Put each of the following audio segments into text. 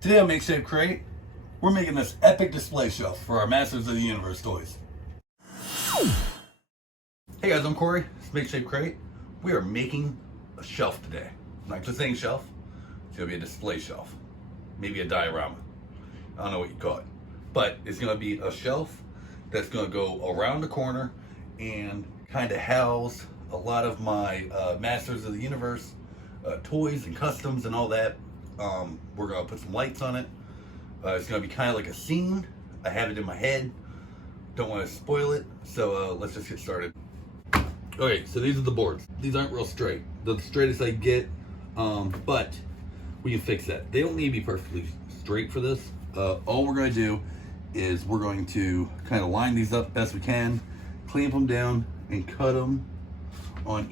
Today on Makeshift Crate, we're making this epic display shelf for our Masters of the Universe toys. Hey guys, I'm Corey. It's Makeshift Crate. We are making a shelf today. Not just any shelf, it's gonna be a display shelf. Maybe a diorama. I don't know what you call it. But it's gonna be a shelf that's gonna go around the corner and kind of house a lot of my Masters of the Universe toys and customs and all that. We're gonna put some lights on it. It's gonna be kind of like a scene. I have it in my head. Don't want to spoil it, so let's just get started. Okay, so these are the boards. These aren't real straight. They're the straightest I get, but we can fix that. They don't need to be perfectly straight for this. All we're gonna do is we're going to kind of line these up best we can, clamp them down, and cut them on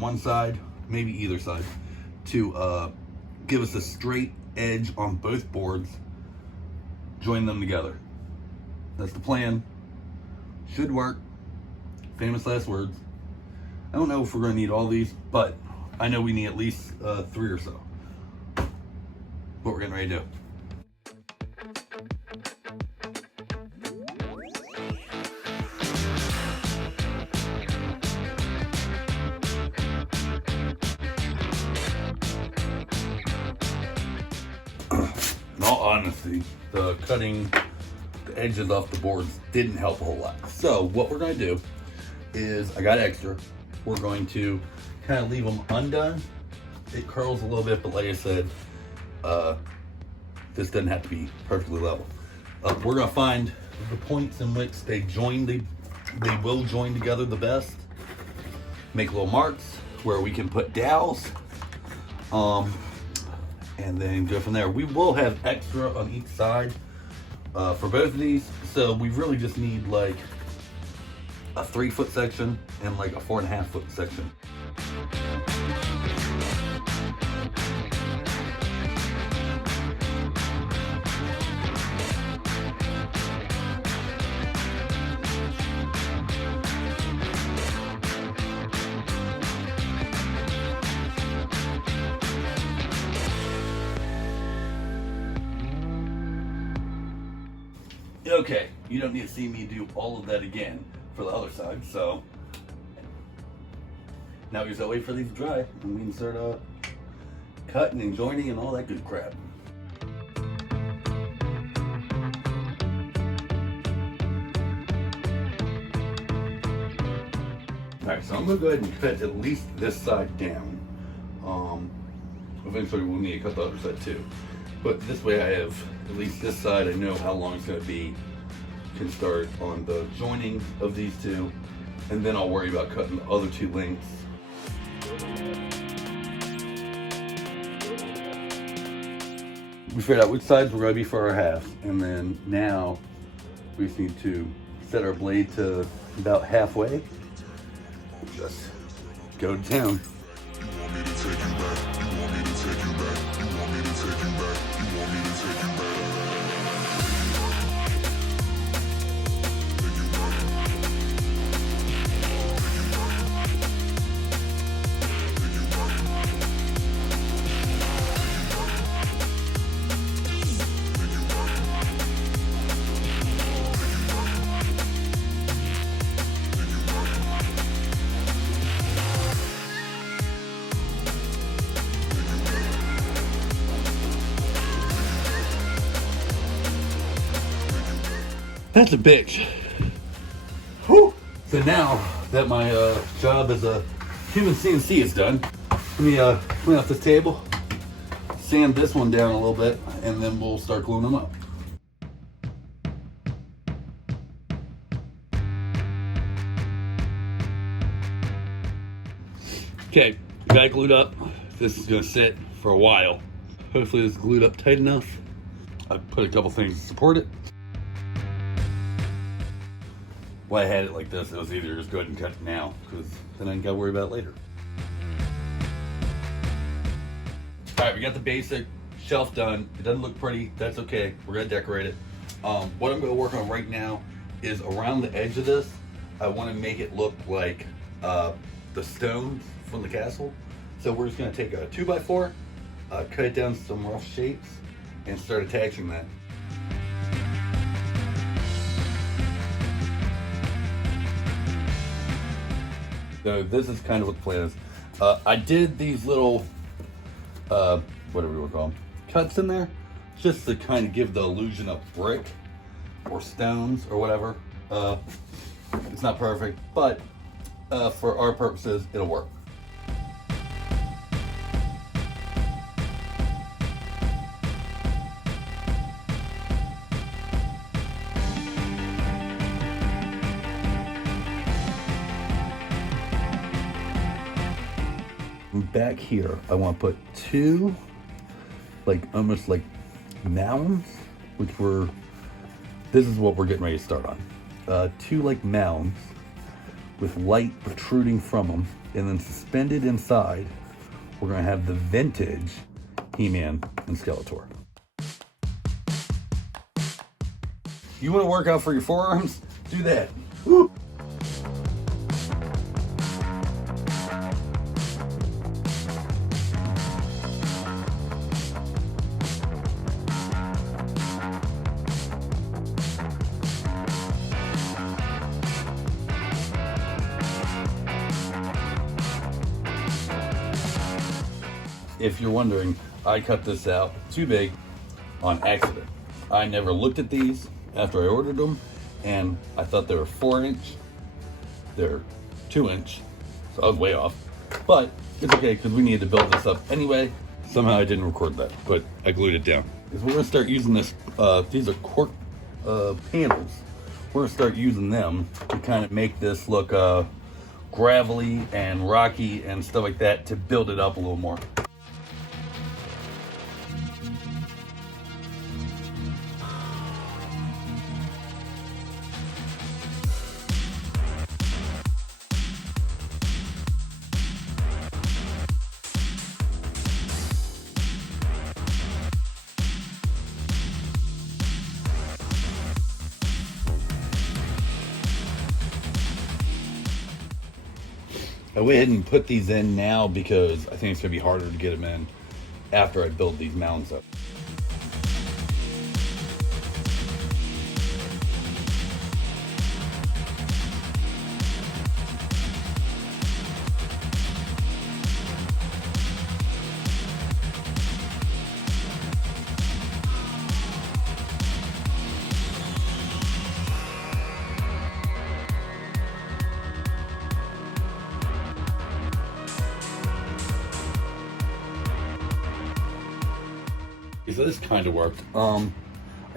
one side, maybe either side, to give us a straight edge on both boards, join them together. That's the plan. Should work. Famous last words. I don't know if we're going to need all these, but I know we need at least 3 or so. What we're getting ready to do. In all honesty, the cutting the edges off the boards didn't help a whole lot. So what we're going to do is, I got extra. We're going to kind of leave them undone. It curls a little bit, but like I said, this doesn't have to be perfectly level. We're going to find the points in which they will join together the best. Make little marks where we can put dowels. And then go from there. We will have extra on each side for both of these, so we really just need like a 3-foot section and like a 4.5-foot section. Okay, you don't need to see me do all of that again for the other side, so now we just gotta wait for these to dry and we can start cutting and joining and all that good crap. Alright, so I'm gonna go ahead and cut at least this side down. Eventually we'll need to cut the other side too. But this way I have at least this side, I know how long it's going to be. Can start on the joining of these two, and then I'll worry about cutting the other 2 lengths. We figured out which sides we're going to be for our halves, and then now we just need to set our blade to about halfway. Just go to town. That's a bitch. Whew. So now that my job as a human CNC is done, let me clean off this table, sand this one down a little bit, and then we'll start gluing them up. Okay, got it glued up. This is gonna sit for a while. Hopefully it's glued up tight enough. I put a couple things to support it. Why I had it like this, it was easier just go ahead and cut it now, because then I ain't gotta worry about it later. Alright, we got the basic shelf done. It doesn't look pretty, that's okay. We're gonna decorate it. What I'm gonna work on right now is around the edge of this, I wanna make it look like the stones from the castle. So we're just gonna take a 2x4, cut it down some rough shapes, and start attaching that. So this is kind of what the plan is. I did these little, whatever you want to call them, cuts in there, just to kind of give the illusion of brick or stones or whatever. It's not perfect, but for our purposes, it'll work. Back here, I want to put two, like almost like mounds, this is what we're getting ready to start on. Two like mounds with light protruding from them, and then suspended inside, we're gonna have the vintage He-Man and Skeletor. You want to work out for your forearms? Do that. Woo! If you're wondering, I cut this out too big on accident. I never looked at these after I ordered them, and I thought they were 4-inch. They're 2-inch, so I was way off. But it's okay, because we needed to build this up anyway. Somehow I didn't record that, but I glued it down. Is we're gonna start using this, these are cork panels. We're gonna start using them to kind of make this look gravelly and rocky and stuff like that, to build it up a little more. I went ahead and put these in now because I think it's going to be harder to get them in after I build these mounds up. So this kind of worked. I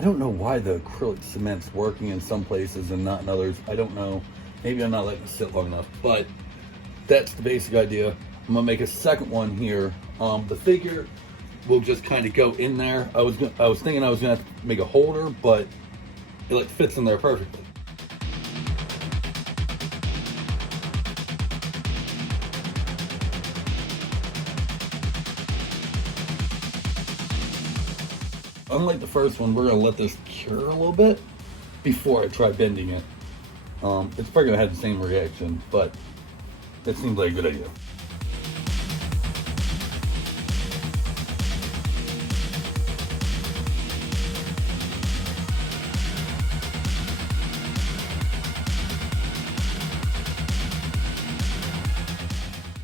don't know why the acrylic cement's working in some places and not in others. I don't know. Maybe I'm not letting it sit long enough, but that's the basic idea. I'm gonna make a second one here. The figure will just kind of go in there. I was thinking I was gonna have to make a holder, but it like fits in there perfectly. Unlike the first one, we're gonna let this cure a little bit before I try bending it. It's probably gonna have the same reaction, but it seems like a good idea.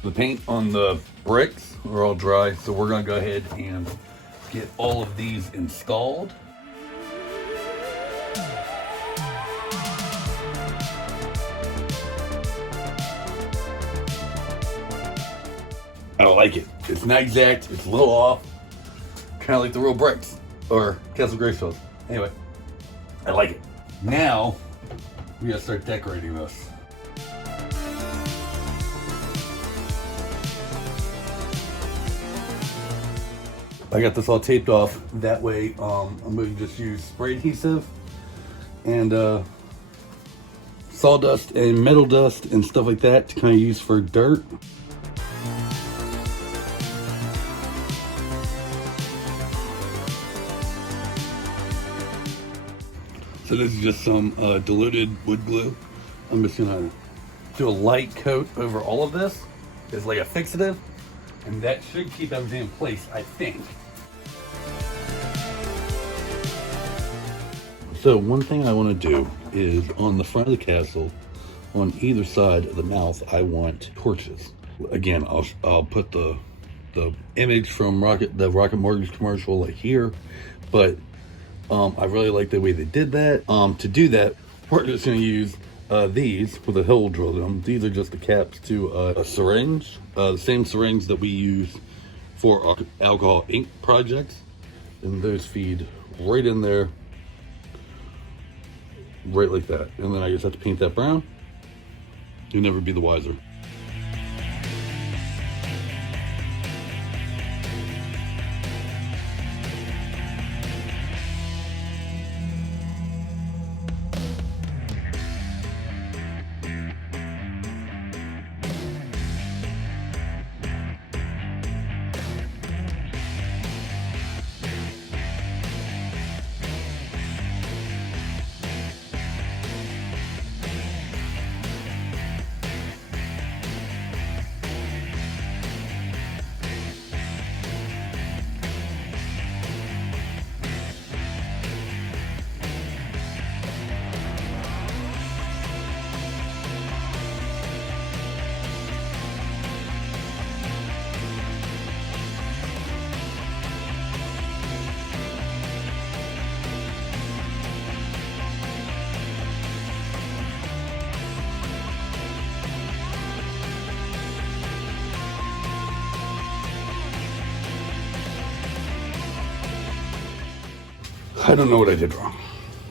The paint on the bricks are all dry, so we're gonna go ahead and get all of these installed. I don't like it. It's not exact, it's a little off. Kind of like the real bricks, or Castle Grayskulls. Anyway, I like it. Now, we gotta start decorating this. I got this all taped off. That way, I'm going to just use spray adhesive and sawdust and metal dust and stuff like that to kind of use for dirt. So this is just some diluted wood glue. I'm just gonna do a light coat over all of this. It's like a fixative, and that should keep everything in place, I think. So one thing I want to do is on the front of the castle, on either side of the mouth, I want torches. Again, I'll put the image from the Rocket Mortgage commercial like here, but I really like the way they did that. To do that, we're just going to use these with a hole drilled in them. These are just the caps to a syringe, the same syringe that we use for our alcohol ink projects, and those feed right in there, right like that. And then I just have to paint that brown. You'll never be the wiser. I don't know what I did wrong,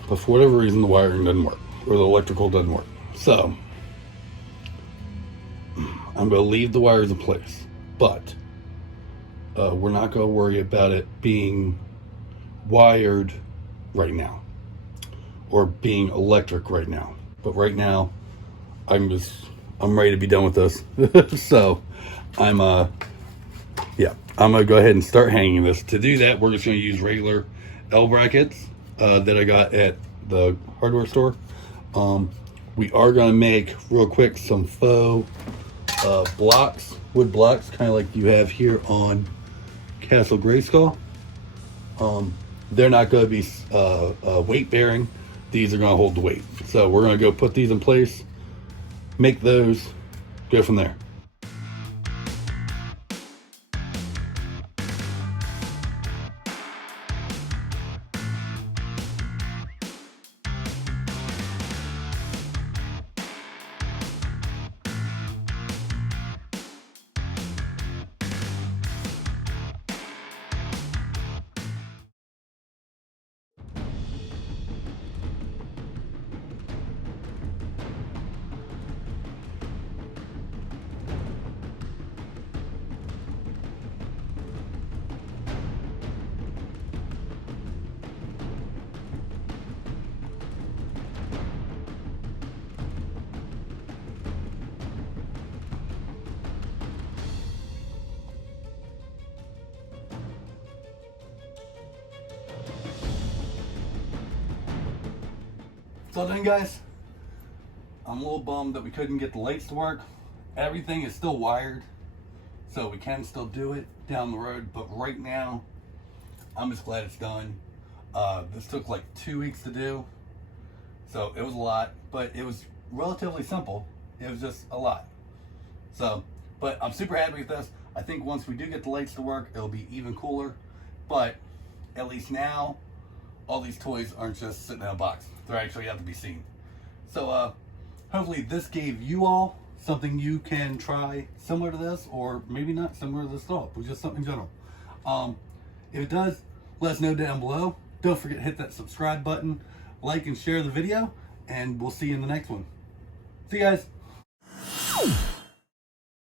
but for whatever reason the wiring doesn't work, or the electrical doesn't work. So I'm going to leave the wires in place, but we're not going to worry about it being wired right now or being electric right now. But right now I'm ready to be done with this. So I'm going to go ahead and start hanging this. To do that, we're just going to use regular L brackets that I got at the hardware store. We are going to make real quick some faux blocks, wood blocks, kind of like you have here on Castle Grayskull. They're not going to be weight bearing. These are going to hold the weight. So we're going to go put these in place, make those, go from there. So then guys, I'm a little bummed that we couldn't get the lights to work. Everything is still wired, so we can still do it down the road, but right now I'm just glad it's done. This took like 2 weeks to do, so it was a lot, but it was relatively simple. It was just a lot. So, but I'm super happy with this. I think once we do get the lights to work, it'll be even cooler, but at least now all these toys aren't just sitting in a box. They're actually have to be seen. So hopefully this gave you all something you can try similar to this, or maybe not similar to this at all, but just something in general. If it does, let us know down below. Don't forget to hit that subscribe button, like and share the video, and we'll see you in the next one. See you guys.